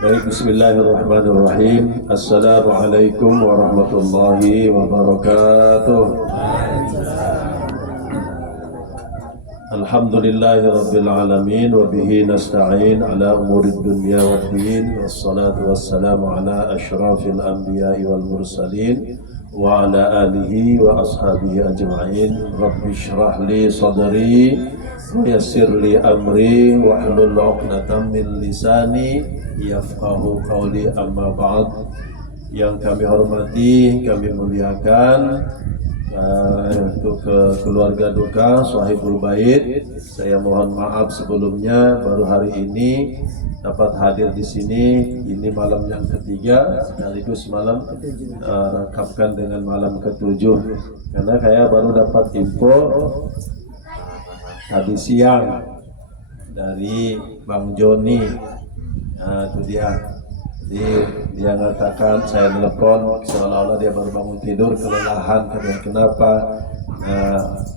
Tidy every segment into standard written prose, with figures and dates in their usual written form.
Baik, bismillahirrahmanirrahim. Assalamualaikum warahmatullahi wabarakatuh. Alhamdulillahi rabbil alamin wa bihi nasta'in ala umurid dunya waddin. Wassalatu wassalamu ala asyrafil anbiya'i wal mursalin wa ala alihi wa ashabihi ajma'in. Rabbi shrah li sadri wa yassir li amri wa hlul 'uqdatam min lisani yafqahu qawli, amma ba'd. Yang kami hormati, kami muliakan untuk keluarga duka Shahibul Bait, saya mohon maaf sebelumnya baru hari ini dapat hadir di sini. Ini malam yang ketiga sekaligus malam rangkapkan dengan malam ketujuh, karena saya baru dapat info tadi siang dari Bang Joni. Nah, itu dia. Jadi dia mengatakan, saya telepon seolah-olah dia baru bangun tidur kelelahan, katanya kenapa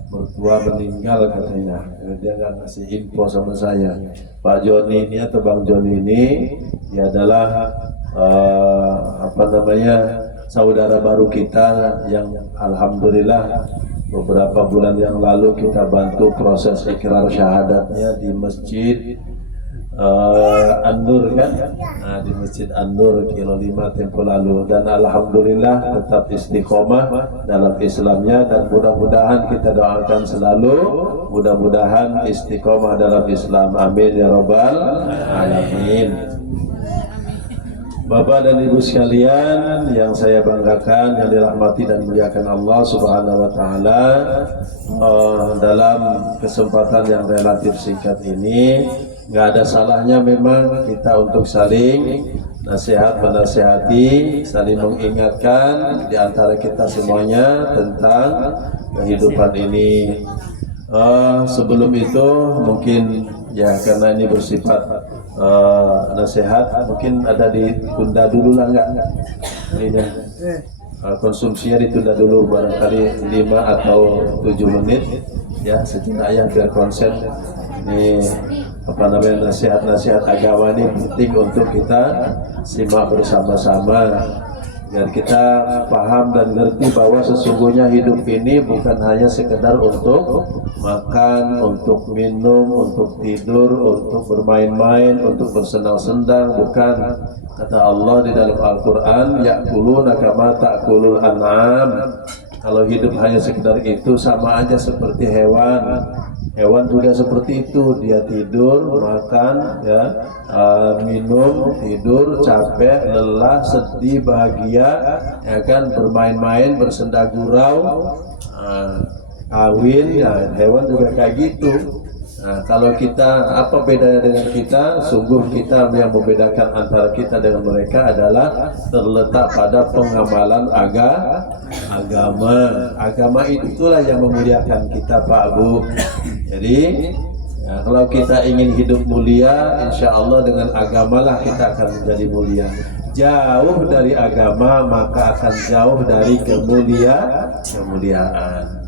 mertua meninggal katanya. Dia nggak ngasih info sama saya. Pak Joni ini atau Bang Joni ini dia adalah saudara baru kita yang alhamdulillah beberapa bulan yang lalu kita bantu proses ikrar syahadatnya di masjid An-Nur kan, di Masjid An-Nur Kilo 5 tempo lalu, dan alhamdulillah tetap istiqomah dalam Islamnya, dan mudah-mudahan kita doakan selalu mudah-mudahan istiqomah dalam Islam, amin ya rabbal alamin. Bapak dan Ibu sekalian yang saya banggakan, yang dirahmati dan muliakan Allah Subhanahu wa taala, dalam kesempatan yang relatif singkat ini nggak ada salahnya memang kita untuk saling nasihat menasihati, saling mengingatkan di antara kita semuanya tentang kehidupan ini. Sebelum itu mungkin ya, karena ini bersifat nasihat, mungkin ada ditunda dulu lah, enggak? Ini konsumsinya ditunda dulu barangkali 5 atau 7 menit ya, setidaknya biar konsen. Ini nasihat-nasihat agama ini penting untuk kita simak bersama-sama, biar kita paham dan ngerti bahwa sesungguhnya hidup ini bukan hanya sekedar untuk makan, untuk minum, untuk tidur, untuk bermain-main, untuk bersenang-senang, bukan. Kata Allah di dalam Al-Quran, ya'kuluna kama ta'kulul an'am. Kalau hidup hanya sekedar itu, sama aja seperti hewan. Hewan juga seperti itu, dia tidur, makan, ya, minum, tidur, capek, lelah, sedih, bahagia, ya kan, bermain-main, bersenda gurau, kawin, ya, hewan juga kayak gitu. Nah, kalau kita, apa bedanya dengan kita? Sungguh kita yang membedakan antara kita dengan mereka adalah terletak pada pengamalan agama. Agama itulah yang memuliakan kita, Pak Bu. Jadi ya, kalau kita ingin hidup mulia, insya Allah dengan agamalah kita akan menjadi mulia. Jauh dari agama maka akan jauh dari kemuliaan.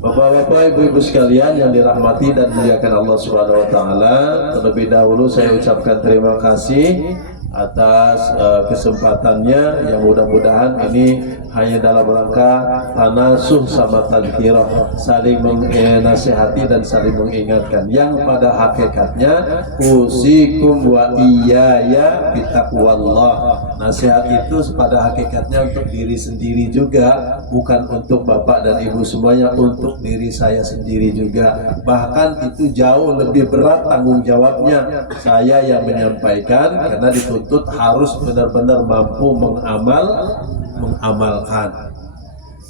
Bapak-bapak, ibu-ibu sekalian yang dirahmati dan dimuliakan Allah Subhanahu wa taala, terlebih dahulu saya ucapkan terima kasih atas kesempatannya, yang mudah-mudahan ini hanya dalam rangka tanasuh sama tadhkirah, saling menasihati dan saling mengingatkan, yang pada hakikatnya usikum wa iyaya bitaqwallah. Nasihat itu pada hakikatnya untuk diri sendiri juga, bukan untuk bapak dan ibu semuanya, untuk diri saya sendiri juga. Bahkan itu jauh lebih berat tanggung jawabnya saya yang menyampaikan, karena dituntut harus benar-benar mampu mengamalkan.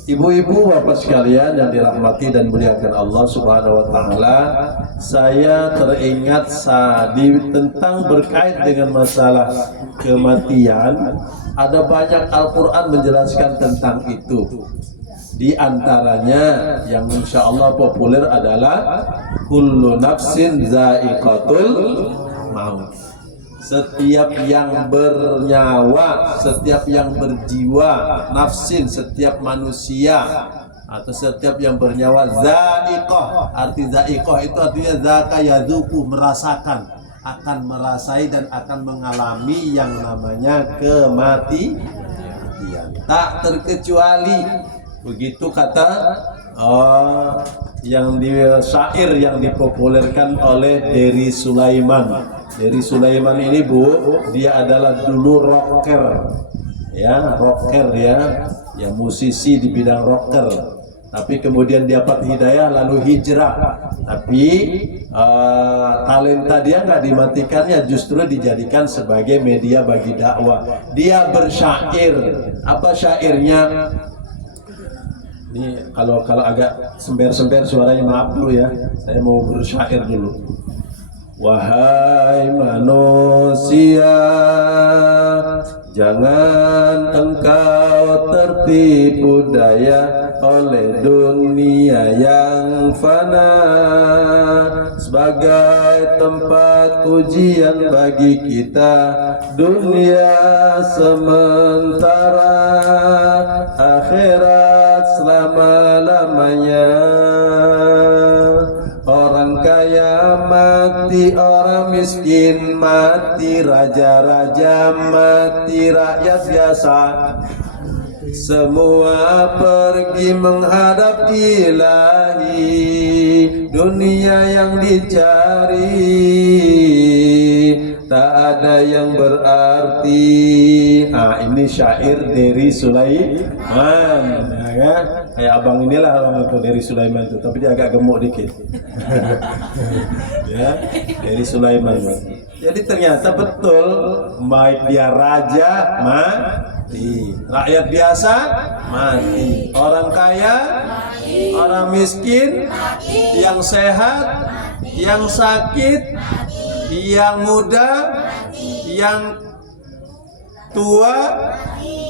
Ibu-ibu, bapak sekalian yang dirahmati dan muliakan Allah Subhanahu wa taala, saya teringat tentang berkait dengan masalah kematian. Ada banyak Al-Quran menjelaskan tentang itu. Di antaranya yang insya Allah populer adalah kullu nafsin za'iqatul maut. Setiap yang bernyawa, setiap yang berjiwa, nafsin, setiap manusia atau setiap yang bernyawa, za'iqah. Arti za'iqah itu artinya zaka yadzuku, merasakan. akan merasai dan akan mengalami yang namanya kematian. Tak terkecuali, begitu kata yang di syair yang dipopulerkan oleh Dery Sulaiman. Dery Sulaiman ini dia adalah dulu rocker, ya rocker ya musisi di bidang rocker. Tapi kemudian dia dapat hidayah lalu hijrah. Tapi talenta dia nggak dimatikannya, justru dijadikan sebagai media bagi dakwah. Dia bersyair. Apa syairnya? Ini kalau agak sember-sember suaranya, maaf dulu ya. Saya mau bersyair dulu. Wahai manusia, jangan engkau tertipu daya oleh dunia yang fana, sebagai tempat ujian bagi kita. Dunia sementara, akhirat selama-lamanya. Orang kaya mati, orang miskin mati, raja-raja mati, rakyat biasa semua pergi menghadap Ilahi. Dunia yang dicari tak ada yang berarti. Ini syair Dery Sulaiman, ya, kayak abang inilah orang itu Dery Sulaiman itu, tapi dia agak gemuk dikit. Ya, Dery Sulaiman. Jadi ternyata betul, baik dia raja mati, rakyat biasa mati, orang kaya, orang miskin, yang sehat, yang sakit, yang muda, yang tua,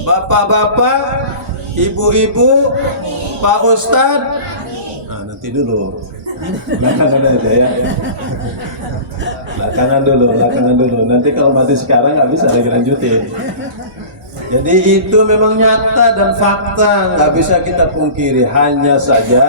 bapak-bapak, ibu-ibu, Pak Ustadz. Nanti dulu, belakangan aja ya. Belakangan dulu. Nanti kalau mati sekarang nggak bisa lagi lanjutin. Jadi itu memang nyata dan fakta, nggak bisa kita pungkiri. Hanya saja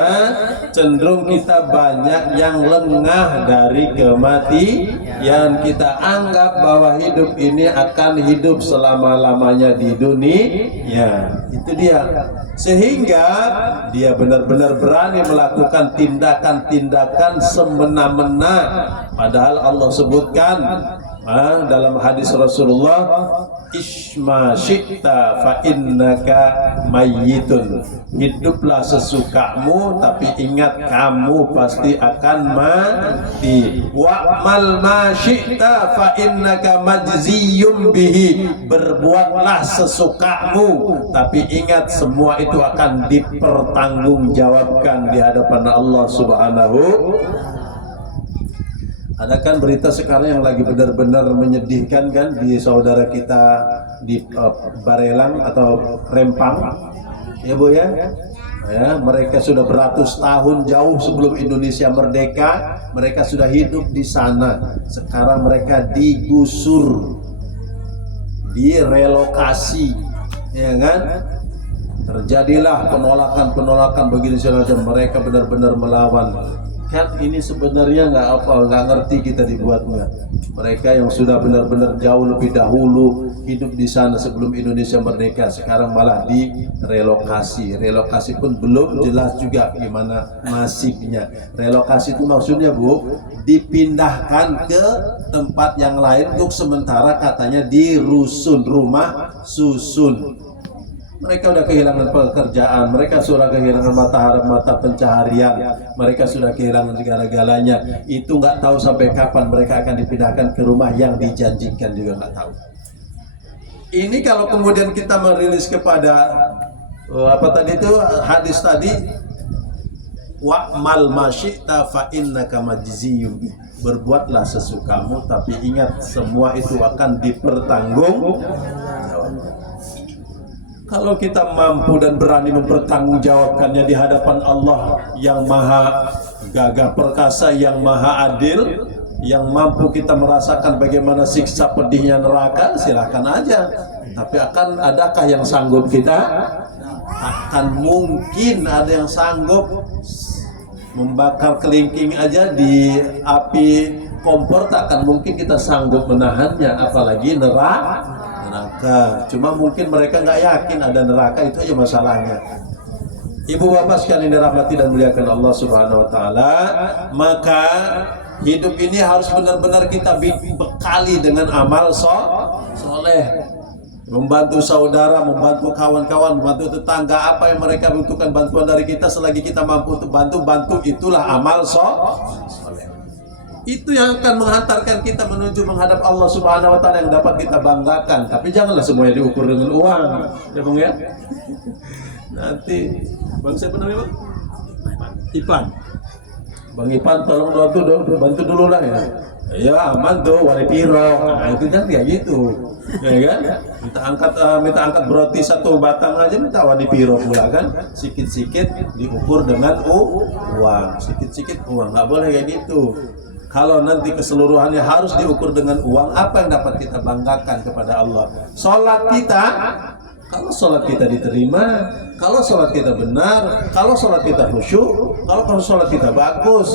cenderung kita banyak yang lengah dari kematian. Kita anggap bahwa hidup ini akan hidup selama-lamanya di dunia. Itu dia. Sehingga dia benar-benar berani melakukan tindakan-tindakan semena-mena. Padahal Allah sebutkan dalam hadis Rasulullah, Isma syi'ta fa innaka mayyitun. Hiduplah sesukamu, tapi ingat kamu pasti akan mati. Wa'mal ma syi'ta fa innaka majziyum bihi. Berbuatlah sesukamu, tapi ingat semua itu akan dipertanggungjawabkan di hadapan Allah Subhanahu. Ada kan berita sekarang yang lagi benar-benar menyedihkan kan di saudara kita di Barelang atau Rempang, ya Bu ya. Ya, mereka sudah beratus tahun jauh sebelum Indonesia merdeka, mereka sudah hidup di sana. Sekarang mereka digusur, direlokasi, ya kan? Terjadilah penolakan begini segala macam. Mereka benar-benar melawan. Kan ini sebenarnya nggak ngerti kita dibuatnya. Mereka yang sudah benar-benar jauh lebih dahulu hidup di sana sebelum Indonesia merdeka, sekarang malah direlokasi. Relokasi pun belum jelas juga gimana nasibnya. Relokasi itu maksudnya Bu, dipindahkan ke tempat yang lain untuk sementara, katanya di rusun, rumah susun. Mereka sudah kehilangan pekerjaan, mereka sudah kehilangan mata pencaharian, mereka sudah kehilangan segala-galanya. Itu nggak tahu sampai kapan mereka akan dipindahkan ke rumah yang dijanjikan, juga nggak tahu. Ini kalau kemudian kita merilis kepada apa tadi itu hadis tadi, wa'mal ma syi'ta fa innaka majziyun. Berbuatlah sesukamu, tapi ingat semua itu akan dipertanggungjawabkan. Kalau kita mampu dan berani mempertanggungjawabkannya di hadapan Allah yang maha gagah perkasa, yang maha adil, yang mampu kita merasakan bagaimana siksa pedihnya neraka, silahkan aja. Tapi adakah yang sanggup kita? Akan mungkin ada yang sanggup membakar kelingking aja di api Kompor tak akan mungkin kita sanggup menahannya, apalagi neraka. Cuma mungkin mereka nggak yakin ada neraka, itu aja masalahnya. Ibu bapak sekalian dirahmati dan muliakan Allah Subhanahu wa taala, maka hidup ini harus benar-benar kita bekali dengan amal soleh. Membantu saudara, membantu kawan-kawan, membantu tetangga, apa yang mereka butuhkan bantuan dari kita, selagi kita mampu untuk bantu, itulah amal soleh. Itu yang akan menghantarkan kita menuju menghadap Allah Subhanahu wa taala, yang dapat kita banggakan. Tapi janganlah semuanya diukur dengan uang, ya Bung ya. Nanti Bang siapa namanya Bang? Ipan. Bang Ipan tolong bantu dulu lah ya. Ya aman tuh, wali piro. Nah, itu kan kayak gitu. Ya kan? Minta angkat beroti satu batang aja minta wali piro pula kan. Sikit-sikit diukur dengan uang. Sikit-sikit uang. Nggak boleh kayak gitu. Kalau nanti keseluruhannya harus diukur dengan uang, apa yang dapat kita banggakan kepada Allah? Sholat kita, kalau sholat kita diterima, kalau sholat kita benar, kalau sholat kita khusyuk, kalau sholat kita bagus,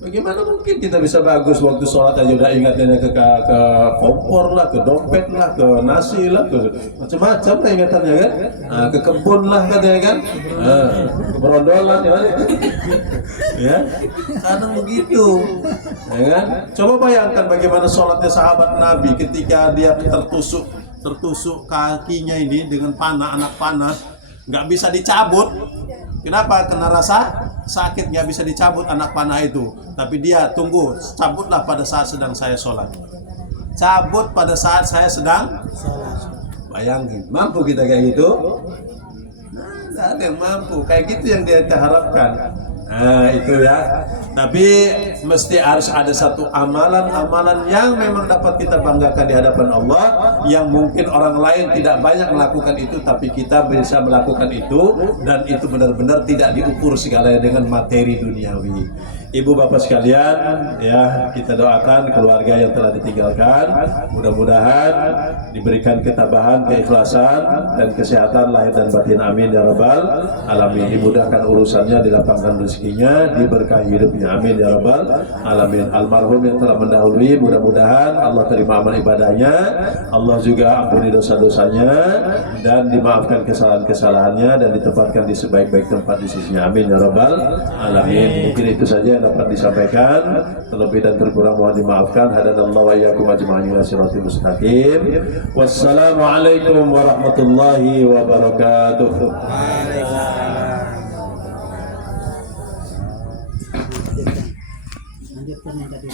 bagaimana mungkin kita bisa bagus waktu sholat aja udah ingatannya ke kompor lah, ke dompet lah, ke nasi lah, ke macam-macam lah ingatannya kan, ke kebun lah katanya kan, ke berondolan ya, karena begitu, ya kan? Coba bayangkan bagaimana sholatnya sahabat Nabi ketika dia tertusuk kakinya ini dengan anak panah, nggak bisa dicabut. Kenapa? Karena rasa sakit, nggak bisa dicabut anak panah itu. Tapi dia tunggu, cabutlah pada saat sedang saya sholat. Cabut pada saat saya sedang sholat. Bayangin, mampu kita kayak gitu? Nggak ada yang mampu. Kayak gitu yang dia harapkan. Nah itu ya. Tapi mesti harus ada satu amalan-amalan yang memang dapat kita banggakan di hadapan Allah, yang mungkin orang lain tidak banyak melakukan itu, tapi kita bisa melakukan itu, dan itu benar-benar tidak diukur segalanya dengan materi duniawi. Ibu bapak sekalian, ya kita doakan keluarga yang telah ditinggalkan, mudah-mudahan diberikan ketabahan, keikhlasan, dan kesehatan lahir dan batin, amin ya rabbal alamin. Dimudahkan urusannya, dilapangkan rezekinya, diberkahi hidupnya, amin ya rabbal alamin. Almarhum yang telah mendahului, mudah-mudahan Allah terima amal ibadahnya, Allah juga ampuni dosa-dosanya, dan dimaafkan kesalahan-kesalahannya, dan ditempatkan di sebaik-baik tempat di sisinya, amin ya rabbal alamin. Mungkin itu saja dapat disampaikan, terlebih dan terkurang mohon dimaafkan. Hadanallahu wa iyyakum ajma'in ila siratal mustaqim. Wassalamualaikum warahmatullahi wabarakatuh. Lanjutkan yang tadi.